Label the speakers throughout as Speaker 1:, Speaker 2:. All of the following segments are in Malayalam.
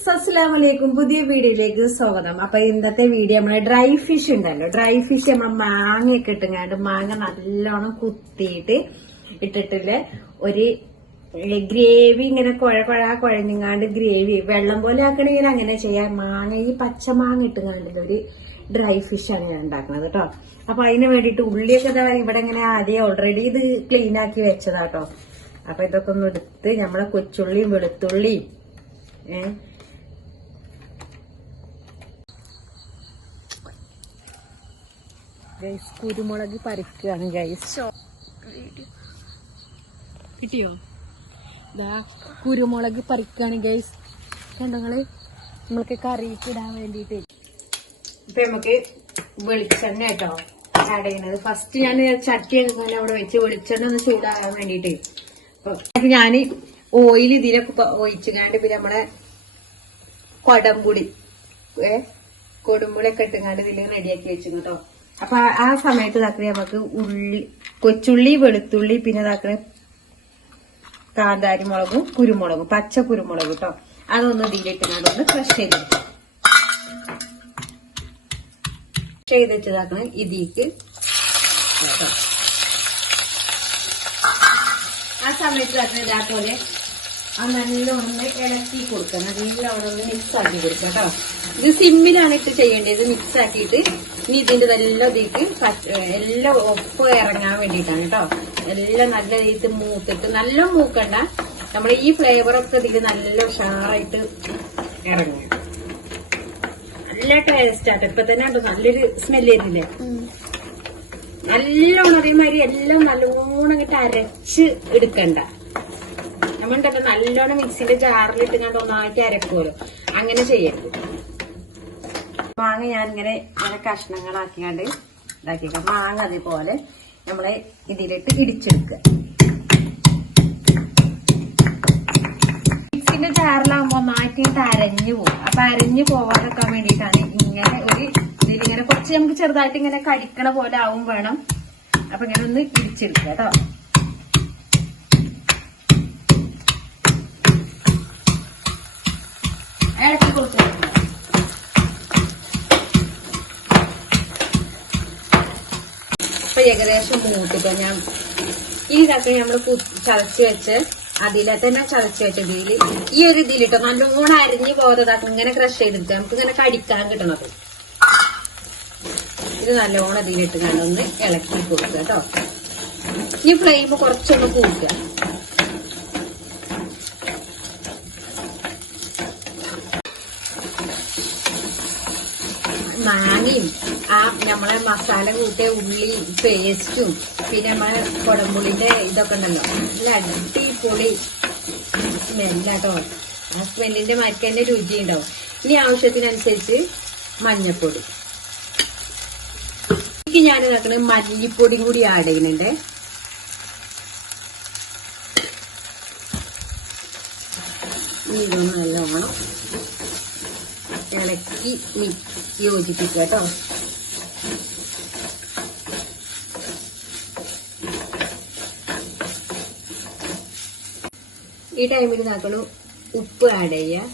Speaker 1: ഗൈസ് അസ്സലാമു അലൈക്കും പുതിയ വീഡിയോയിലേക്ക് സ്വാഗതം. അപ്പൊ ഇന്നത്തെ വീഡിയോ നമ്മളെ ഡ്രൈ ഫിഷ് ഉണ്ടല്ലോ. ഡ്രൈ ഫിഷ് നമ്മൾ മാങ്ങയൊക്കെ ഇട്ടുങ്ങാണ്ട് മാങ്ങ നല്ലോണം കുത്തിയിട്ട് ഇട്ടിട്ടില്ല? ഒരു ഗ്രേവി ഇങ്ങനെ കുഴ കുഴ കുഴഞ്ഞിങ്ങാണ്ട് ഗ്രേവി. വെള്ളം പോലെ ആക്കണമെങ്കിൽ അങ്ങനെ ചെയ്യാം. മാങ്ങ ഈ പച്ച മാങ്ങ ഇട്ടുങ്ങാണ്ടില്ല ഒരു ഡ്രൈ ഫിഷ് ആണ് ഞാൻ ഉണ്ടാക്കുന്നത് കേട്ടോ. അപ്പൊ അതിന് വേണ്ടിയിട്ട് ഉള്ളിയൊക്കെ ഇവിടെ ഇങ്ങനെ ആദ്യം ഓൾറെഡി ഇത് ക്ലീൻ ആക്കി വെച്ചതാട്ടോ അപ്പൊ ഇതൊക്കെ ഒന്ന് എടുത്ത് നമ്മളെ കൊച്ചുള്ളിയും വെളുത്തുള്ളിയും ഏ ഗൈസ് കുരുമുളക് പരക്കുകയാണ് ഗൈസ് കിട്ടിയോ? ഇതാ കുരുമുളക് പറിക്കാണ് ഗൈസ് കണ്ടങ്ങൾ നമ്മൾക്ക് കറിക്ക് ഇടാൻ വേണ്ടിട്ട് ഇപ്പൊ നമുക്ക് വെളിച്ചെണ്ണ കേട്ടോ ആഡ് ഫസ്റ്റ് ഞാൻ ചട്ടി എടുക്കാൻ അവിടെ വെച്ച് വെളിച്ചെണ്ണ ഒന്ന് ചൂടാകാൻ വേണ്ടിട്ട് അപ്പൊ ഞാൻ ഓയിൽ ഇതിലൊക്കെ ഒഴിച്ചുകാണ്ട് പിന്നെ നമ്മളെ കൊടംപുളി ഏ? കൊടുമ്പുളിയൊക്കെ ഇട്ടുകാണ്ട് ഇതിൽ റെഡിയാക്കി വെച്ചു കേട്ടോ. അപ്പൊ ആ- സമയത്ത് ഇതാക്കി നമുക്ക് ഉള്ളി കൊച്ചുള്ളി വെളുത്തുള്ളി പിന്നെ ഇതാക്കണ കാന്താരി മുളകും കുരുമുളകും പച്ച കുരുമുളകും കേട്ടോ അതൊന്ന് ഇതിലിട്ടുങ്ങാണ്ട് ഒന്ന് ക്രഷ് ചെയ്ത് ചെയ്ത് വെച്ചതാക്കണ ഇതിക്ക് ആ സമയത്ത് ഇതാക്കണം ഇതാപോലെ ആ നല്ലോണം ഇളക്കി കൊടുക്കണം. നല്ലോണം മിക്സ് ആക്കി കൊടുക്കാം കേട്ടോ ഇത് സിമ്മിലാണ് ഇട്ട് ചെയ്യേണ്ടത്. മിക്സ് ആക്കിയിട്ട് ഇനി ഇതിന്റെ എല്ലാം ഇതിക്ക് എല്ലാം ഒപ്പം ഇറങ്ങാൻ വേണ്ടിയിട്ടാണ് കേട്ടോ എല്ലാം നല്ല രീതിയിൽ മൂത്തിട്ട് നല്ല മൂക്കണ്ട. നമ്മുടെ ഈ ഫ്ലേവറൊക്കെ ഇതിൽ നല്ല ഉഷാറായിട്ട് ഇറങ്ങും. നല്ല ടേസ്റ്റ് ആട്ടോ ഇപ്പൊ തന്നെ ഉണ്ട് നല്ലൊരു സ്മെല്ല് വരുന്നില്ലേ? നല്ലോണം അതേമാതിരി എല്ലാം നല്ലോണം ഇങ്ങോട്ട് അരച്ച് എടുക്കണ്ട. നമ്മളുണ്ടല്ലോ നല്ലോണം മിക്സിന്റെ ജാറിലിട്ട് കണ്ട് ഒന്നാക്കി അരക്കുമല്ലോ അങ്ങനെ ചെയ്യരുത്. മാങ്ങ ഞാൻ ഇങ്ങനെ കഷ്ണങ്ങളാക്കിയാണ്ട് ഇതാക്കിയേക്കാം. മാങ്ങ അതേപോലെ നമ്മളെ ഇതിലിട്ട് ഇടിച്ചെടുക്കുക. മിക്സിന്റെ ജാറിലാകുമ്പോ മാറ്റിയിട്ട് അരഞ്ഞു പോകും. അപ്പൊ അരഞ്ഞു പോവാതൊക്കാൻ വേണ്ടിയിട്ടാണ് ഇങ്ങനെ ഒരു ഇതിലിങ്ങനെ കുറച്ച് നമുക്ക് ചെറുതായിട്ട് ഇങ്ങനെ കടിക്കണ പോലെ ആവും വേണം. അപ്പൊ ഇങ്ങനെ ഒന്ന് ഇടിച്ചെടുക്കുക കേട്ടോ. അപ്പൊ ഏകദേശം മൂട്ടിപ്പോ ഞാൻ ഈ ഇതൊക്കെ നമ്മൾ ചതച്ച് വെച്ച് അതിലെ തന്നെ ചതച്ച് വെച്ച ഇതിൽ ഈ ഒരു ഇതിലിട്ടോ നല്ലോണം അരിഞ്ഞ് പോകാതാക്കും ഇങ്ങനെ ക്രഷ് ചെയ്തിട്ട് നമുക്ക് ഇങ്ങനെ കടിക്കാൻ കിട്ടണത്. ഇത് നല്ലോണം ഇതിലിട്ട് കണ്ടൊന്ന് ഇളക്കി കൊടുക്കുക കേട്ടോ. ഈ ഫ്ലെയിം കുറച്ചൊന്ന് കൂട്ടുക. മാങ്ങയും ആ നമ്മളെ മസാല കൂട്ടിയ ഉള്ളി പേസ്റ്റും പിന്നെ നമ്മളെ കുടംപുളിന്റെ ഇതൊക്കെ ഉണ്ടല്ലോ നല്ല അടിപൊളി സ്മെല്ലാട്ടോ. ആ സ്മെല്ലിന്റെ മരക്കന്റെ രുചി ഉണ്ടാവും. ഇനി ആവശ്യത്തിനനുസരിച്ച് മഞ്ഞപ്പൊടി. എനിക്ക് ഞാൻ ഇതാക്കുന്നത് മല്ലിപ്പൊടിയും കൂടി ആഡ് ചെയ്യുന്നുണ്ട്. ഇതൊന്ന് നല്ലോണം ഇളക്കി മിക്സ് യോജിപ്പിക്കുക കേട്ടോ ഈ ടൈമിൽ നാക്കൾ ഉപ്പ് ആഡ് ചെയ്യുക.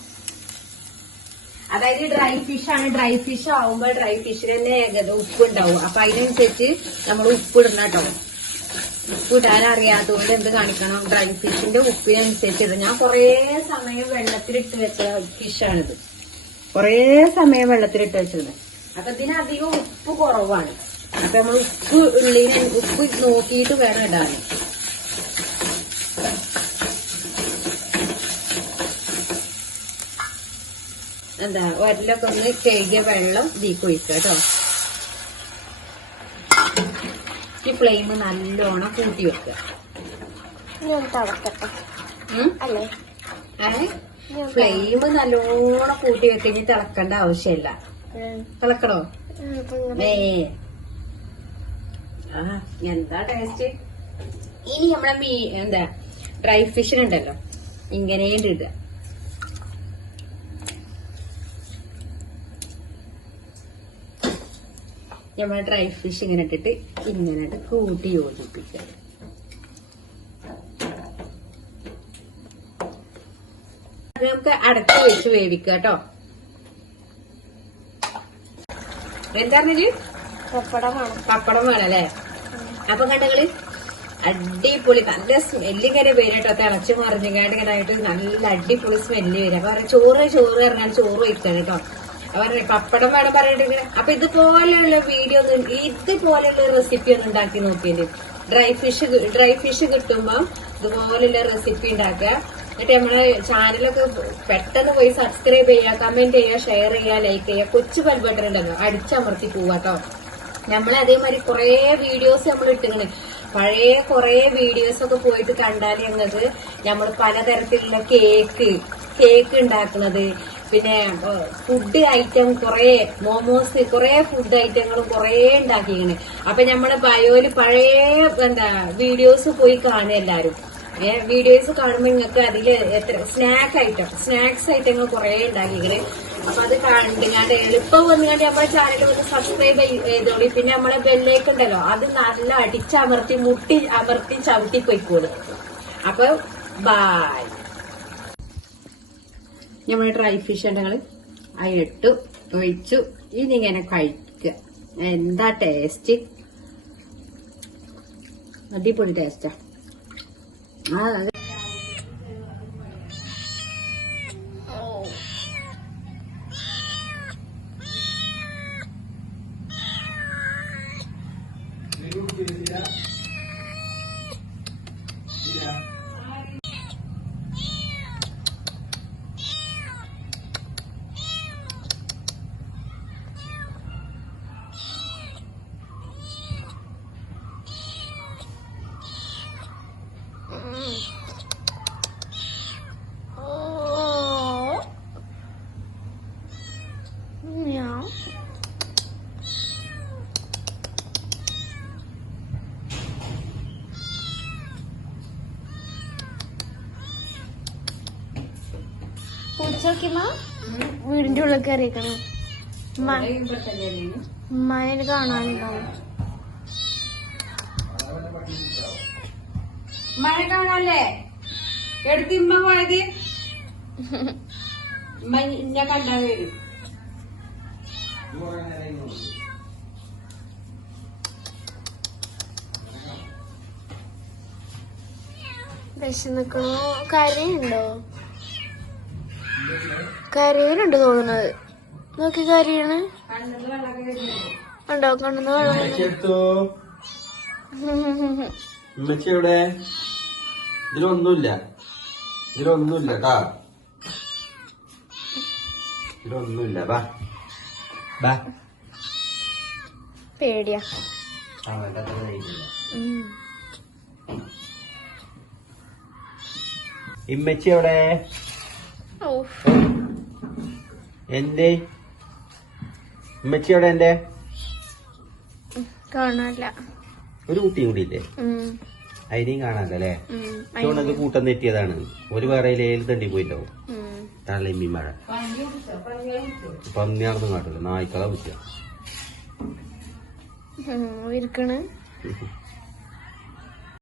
Speaker 1: അതായത് ഡ്രൈ ഫിഷ് ആണ്. ഡ്രൈ ഫിഷ് ആവുമ്പോൾ ഡ്രൈ ഫിഷിന് തന്നെ ഏകദേശം ഉപ്പ് ഉണ്ടാവും. അപ്പൊ അതിനനുസരിച്ച് നമ്മൾ ഉപ്പ് ഇടണം കേട്ടോ ഉപ്പ് ഇടാൻ അറിയാത്തതുകൊണ്ട് എന്ത് കാണിക്കണം? ഡ്രൈ ഫിഷിന്റെ ഉപ്പിനനുസരിച്ച് ഇടും ഞാൻ കുറേ സമയം വെള്ളത്തിലിട്ട് വെച്ച ഫിഷാണിത് കുറേ സമയം വെള്ളത്തിലിട്ട് വെച്ചത് അപ്പൊ ഇതിനധികം ഉപ്പ് കുറവാണ്. അപ്പൊ നമ്മൾ ഉപ്പ് ഉള്ളിന് ഉപ്പ് നോക്കിയിട്ട് വേണം ഇടാൻ എന്താ വരലൊക്കെ ഒന്ന് കഴുകിയ വെള്ളം ഇതിക്ക് ഒഴിക്കുക കേട്ടോ. ഈ ഫ്ലെയിം നല്ലോണം കൂട്ടി വെക്കുക?
Speaker 2: അല്ലേ?
Speaker 1: ഏ ഫ്ലെയിം നല്ലോണം കൂട്ടി വെക്കഴിഞ്ഞ് തിളക്കേണ്ട ആവശ്യമില്ല. തിളക്കണോ? ആ എന്താ ടേസ്റ്റ് ഇനി നമ്മളെ മീ എന്താ ഡ്രൈ ഫിഷിനുണ്ടല്ലോ ഇങ്ങനെ ഇടുക. നമ്മളെ ഡ്രൈ ഫിഷ് ഇങ്ങനെ ഇട്ടിട്ട് ഇങ്ങനെ കൂട്ടി യോജിപ്പിക്കുക. നമുക്ക് അടച്ചു വെച്ച് വേവിക്കുക കേട്ടോ. എന്താണെങ്കിൽ
Speaker 2: പപ്പടം വേണം.
Speaker 1: പപ്പടം വേണം അല്ലേ? അപ്പൊ കണ്ടങ്ങൾ അടിപൊളി നല്ല സ്മെല്ല് ഇങ്ങനെ വരും കേട്ടോ. തിളച്ചു മറിഞ്ഞങ്ങാണ്ട് ഇങ്ങനെ ആയിട്ട് നല്ല അടിപൊളി സ്മെല്ല് വരും. അപ്പൊ പറഞ്ഞ ചോറ് ചോറ് പറഞ്ഞാൽ ചോറ് വയ്ക്കണം കേട്ടോ. അപ്പൊ പറയാം പപ്പടം വേണം പറഞ്ഞിട്ട് അപ്പൊ ഇതുപോലെയുള്ള വീഡിയോ ഒന്നും ഇതുപോലെയുള്ള റെസിപ്പി ഒന്ന് ഉണ്ടാക്കി നോക്കിയത് ഡ്രൈ ഫിഷ് ഡ്രൈ ഫിഷ് കിട്ടുമ്പോ ഇതുപോലെയുള്ള റെസിപ്പി ഉണ്ടാക്കുക. എന്നിട്ട് നമ്മുടെ ചാനലൊക്കെ പെട്ടെന്ന് പോയി സബ്സ്ക്രൈബ് ചെയ്യുക കമന്റ് ചെയ്യുക ഷെയർ ചെയ്യുക ലൈക്ക് ചെയ്യുക. കൊച്ചു ഉണ്ടല്ലോ അടിച്ചമർത്തി പോവാട്ടോ നമ്മൾ അതേമാതിരി കുറേ വീഡിയോസ് നമ്മൾ ഇട്ടിങ്ങനെ പഴയ കുറേ വീഡിയോസ് ഒക്കെ പോയിട്ട് കണ്ടാൽ ഞങ്ങൾക്ക് നമ്മൾ പലതരത്തിലുള്ള കേക്ക് കേക്ക് ഉണ്ടാക്കുന്നത്. പിന്നെ ഫുഡ് ഐറ്റം കുറേ മോമോസ് കുറേ ഫുഡ് ഐറ്റങ്ങളും കുറേ ഉണ്ടാക്കിയിങ്ങനെ അപ്പൊ നമ്മളെ ബയോയിൽ പഴയ എന്താ വീഡിയോസ് പോയി കാണുക എല്ലാരും. വീഡിയോസ് കാണുമ്പോൾ നിങ്ങൾക്ക് അതിൽ എത്ര സ്നാക്ക് ഐറ്റം സ്നാക്സ് ഐറ്റങ്ങൾ കുറെ ഉണ്ടാക്കിക്കണേ അപ്പൊ അത് കണ്ടുങ്ങാണ്ട് എളുപ്പം വന്നുകൊണ്ട് നമ്മുടെ ചാനൽ വന്ന് സബ്സ്ക്രൈബ് ചെയ്തോളി. പിന്നെ നമ്മളെ ബെല്ലേക്ക് ഉണ്ടല്ലോ അത് നല്ല അടിച്ചമർത്തി മുട്ടി അമർത്തി ചവിട്ടി പൊയ്ക്കോളും. അപ്പൊ ബായ് നമ്മുടെ ഡ്രൈ ഫിഷ് ഉണ്ടെങ്കിൽ അതിലിട്ടു ഒഴിച്ചു. ഇനി ഇങ്ങനെ കഴിക്കുക. എന്താ ടേസ്റ്റ് അടിപൊളി ടേസ്റ്റാ ആ
Speaker 2: പൂച്ചോക്കിമ്മ വീടിന്റെ ഉള്ളിൽ കയറിയേക്കണ ഉമ്മാനെ കാണാനുണ്ടാവും.
Speaker 1: മഴ കാണാല്ലേ? എടുത്തിമ്മ പോയത്? ഞാൻ കണ്ടാ വരും.
Speaker 2: വിശന്നിക്കണോ. കരയുണ്ടോ കരയിലുണ്ട് തോന്നുന്നത്. നോക്കി കരയാണ്. ഉണ്ടോ കണ്ടെന്ന് വെള്ളം
Speaker 3: ഇതിലൊന്നുമില്ല. ഇതിലൊന്നുമില്ല കാ. ഇതിലൊന്നുമില്ല ബാ. ബാ.
Speaker 2: പേടിയാ.
Speaker 3: ഇമ്മച്ചി എവിടെ?
Speaker 2: ഔഫ്.
Speaker 3: എന്തേ? ഉമ്മച്ചി എവിടെ എന്റെ
Speaker 2: കാണാനില്ല.
Speaker 3: ഒരു കുട്ടിയും കൂടി ഇല്ലേ. അതിനെയും കാണാല്ലേ
Speaker 2: ഉം.
Speaker 3: കൂട്ടം തെറ്റിയതാണ്. ഒരു വേറെയിൽ ഏൽ തണ്ടി പോയിണ്ടാവും. തള്ളമ്മി മഴ. പന്നി നടന്നും കാട്ടില്ല നായ്ക്കളെ
Speaker 2: കുറ്റിയാണ്. ഇരിക്കണ്.